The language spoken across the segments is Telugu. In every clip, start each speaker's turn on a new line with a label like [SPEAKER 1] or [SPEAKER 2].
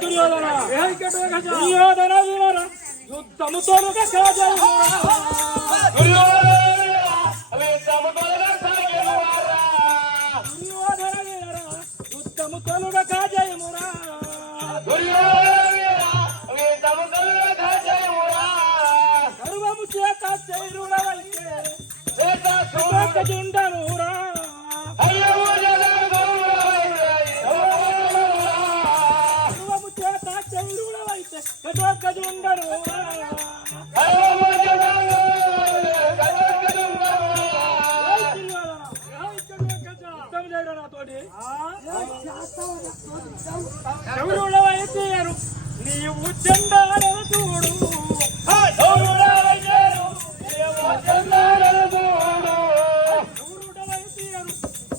[SPEAKER 1] దుర్యోధన దుర్యోధన యుద్ధముతో దుర్యోధన నీవు చెండాడవ చూడు. ఎవరుడవైతేరు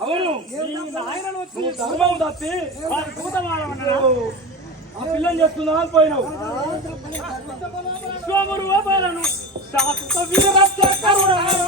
[SPEAKER 1] అవును. ధర్మం తప్పి. ఆ పిల్లని చేస్తున్నావు పోయినావు విశ్వమురు శాశ్వత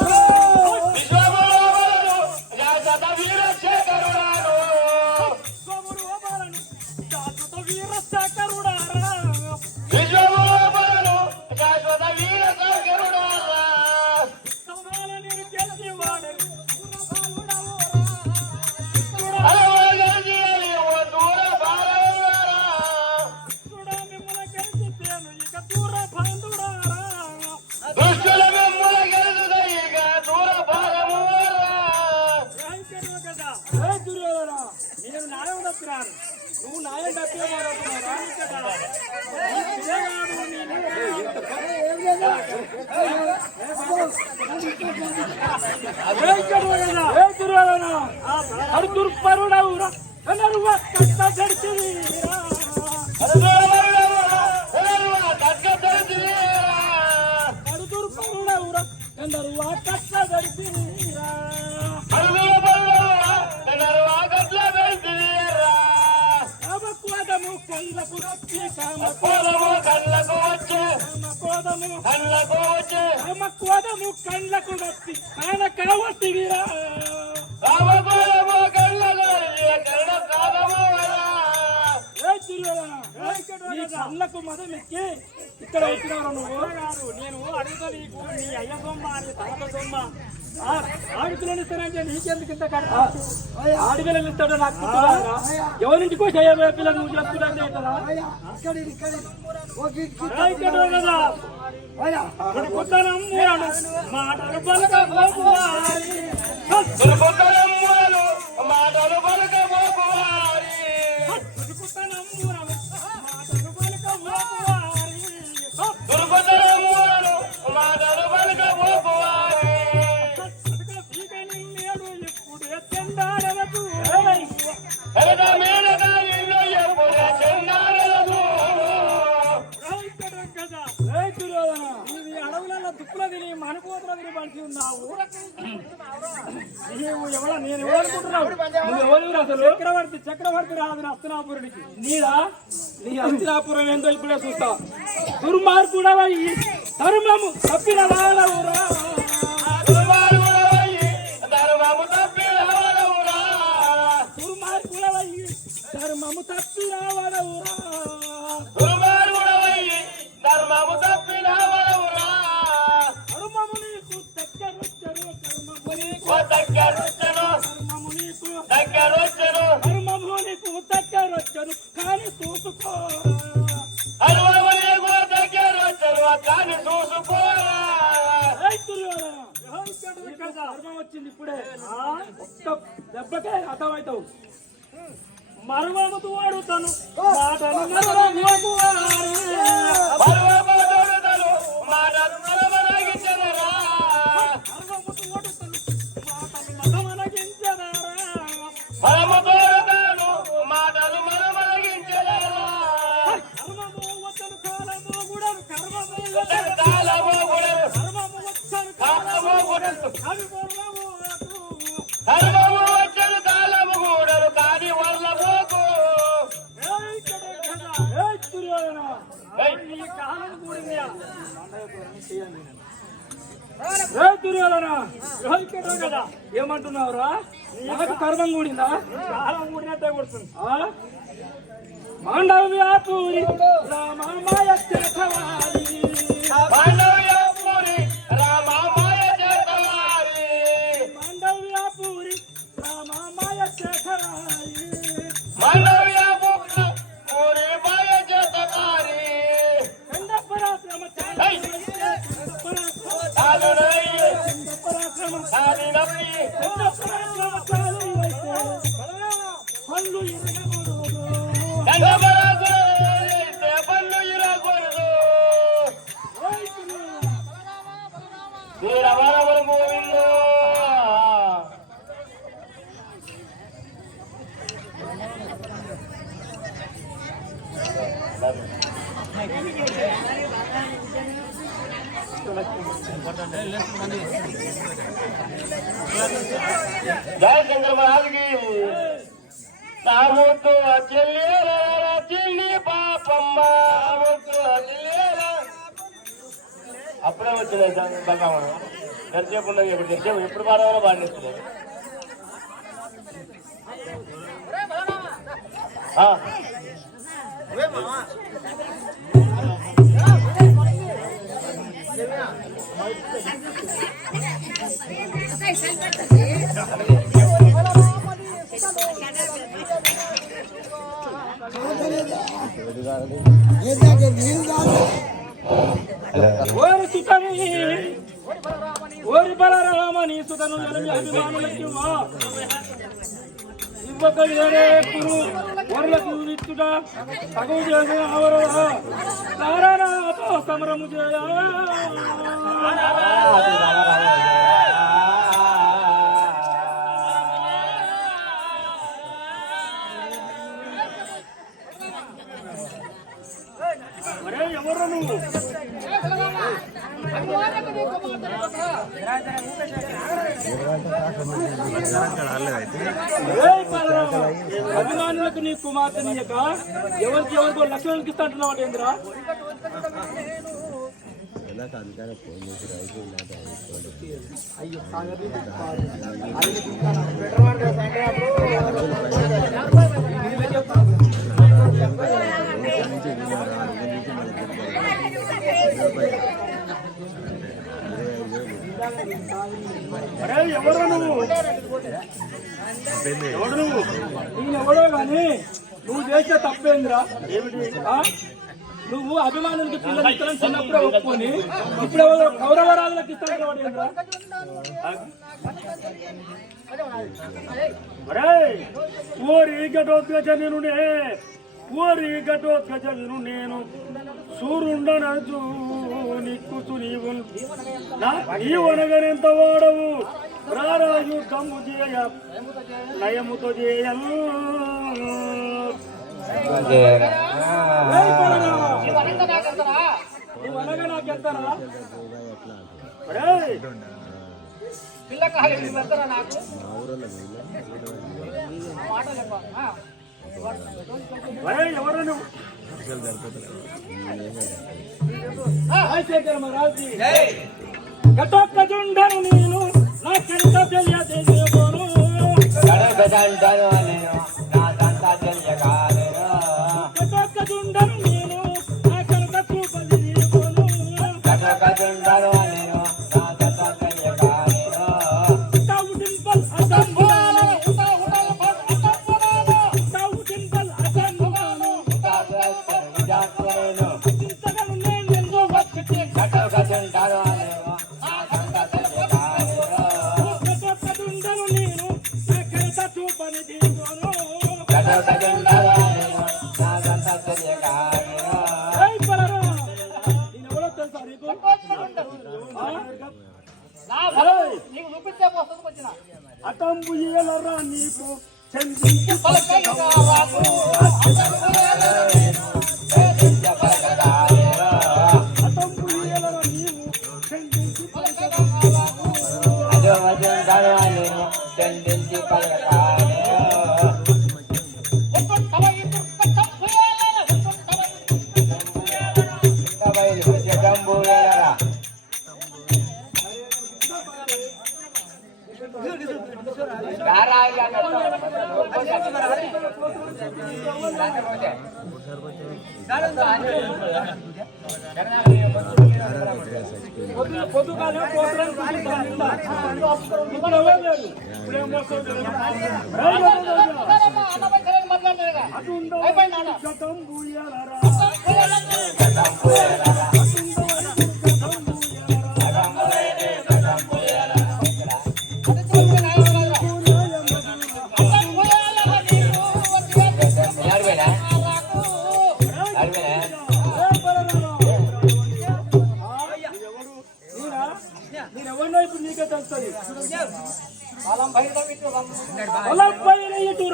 [SPEAKER 1] దుర్పరుడవురా కష్ట గడిచిరా కడుదుర్పరుడవురా ఎందరు కష్ట గడిచిరా కామక్రోధము కొండకు రప్పి కామక్రోధము కామక్రోధము కామక్రోధము కండ్లకు రప్పి కాన కావసివిరా ఏ దుర్యోధన నీ కళ్ళకు మదం ఎక్కి ఇక్కడ వచ్చినావు నువ్వు. కాదు నేను అడుగుతా నీకు నీ అయ్య సొమ్మ నీ తాత సొమ్మ. ఆడపిల్లలు ఆడపిల్లని ఇస్తానంటే నీకెందుకు ఇంత ఆడపిల్లలు ఇస్తాడు నాకు ఎవరి గుర్తురాదురా? ఎవరింటికో అయ్యా పిల్లలు నువ్వు చెప్తున్నా మాటలు పలక
[SPEAKER 2] మాటలు పలకబోకువారి
[SPEAKER 1] ఏందో ఇప్పుడే చూస్తా దుర్మార్గుడవై ధర్మము ధర్మం వచ్చింది ఇప్పుడే? ఒక్క దెబ్బకే మాటలు మరవకు వారే.
[SPEAKER 2] పర్వతోడుదలు
[SPEAKER 1] ఏమంటున్నావురా? నాకు కర్మం కూడిందా కాలం కూడినట్టే కూడుతుంది మాండవ్యాపూరి రామాయ
[SPEAKER 2] జయ శంకర మహారాజుకి తాముతు చెల్లేరా చెల్లి పాపమ్మ అప్పుడే వచ్చినాయి బలరామ ఎంతసేపు ఉన్నది ఇప్పుడు ఎంతసేపు ఎప్పుడు పాడాలో పాడిస్తుంది
[SPEAKER 1] ఓరి సుతని ఓరి బలరామని సుతను ఎనమి అభిమానులకి ఇవ్వక ఏరే వరలకు తగు సమరము చేయ అభిమానులకు నీ కుమార్తెని యొక్క ఎవరికి ఎవరికో లక్షలకు ఇస్తా అంటున్నావు ఏంద్రా? అరే ఎవరు నువ్వు? ఎవడు నువ్వు? నేనెవడో కానీ నువ్వు చేస్తే తప్పేందిరా? ఆ? నువ్వు అభిమానులకి పిల్లలు ఇస్తాను చిన్నప్పుడే ఒప్పుకొని ఇప్పుడు ఎవరు కౌరవరాజులకు ఇస్తాను ఓరి ఘటోత్కజ నేను నే ఓరి ఘటోత్కజ నేను నేను నిక్కుతు నీవు నా నీవనగనెంత వాడవు? రారా యుద్ధము చేయ నయముతో ఒరేయ్, ఎవరు నువ్వు? రాజశేఖర మహారాజు ఘటోత్కజుండను నేను నాకెంత తెలియదేమోను
[SPEAKER 2] గడగదండను నేను నా దంతా తెలియగానే
[SPEAKER 3] అటు ఉందో గతం పూయాలరా గతం పూయాలరా నేను ఎవరినో ఇప్పుడు నీకే తెలుస్తుంది? బలం బయట ఇటు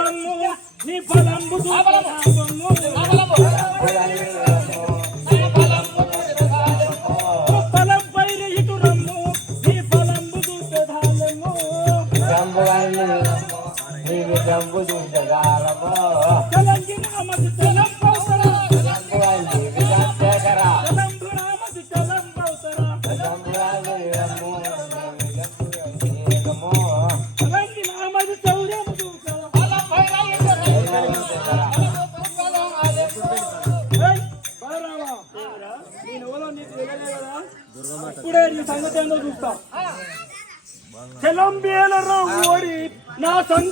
[SPEAKER 3] రమ్ము. నీ బలంబు బలం పైన ఇటు రమ్ము. నీ
[SPEAKER 4] బలంబు చూసేదాలము రంగు రంగు చూసేదాలము
[SPEAKER 3] 真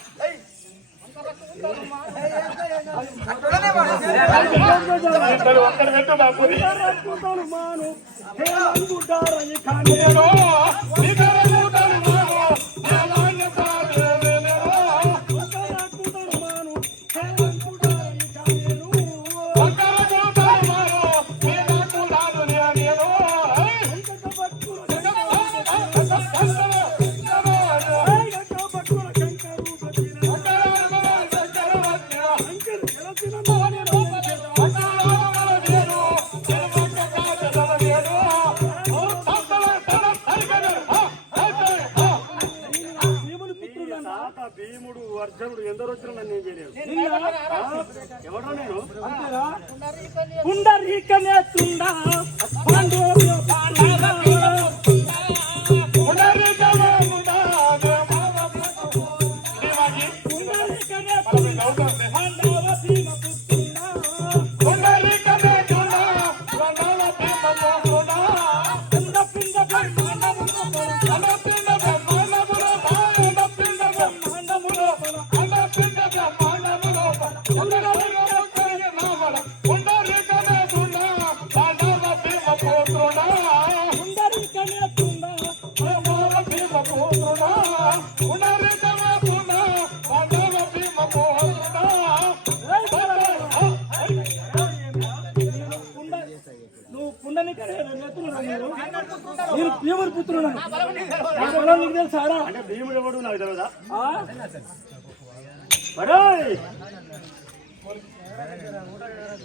[SPEAKER 4] ఒక్కడ పెట్టు
[SPEAKER 3] బాబు.
[SPEAKER 1] భీముడు అర్జునుడు ఎందరు వచ్చిన ఎవడో నేను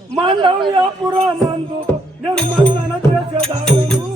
[SPEAKER 5] Mandau ya pura mandu, nirmana nanti aja dah.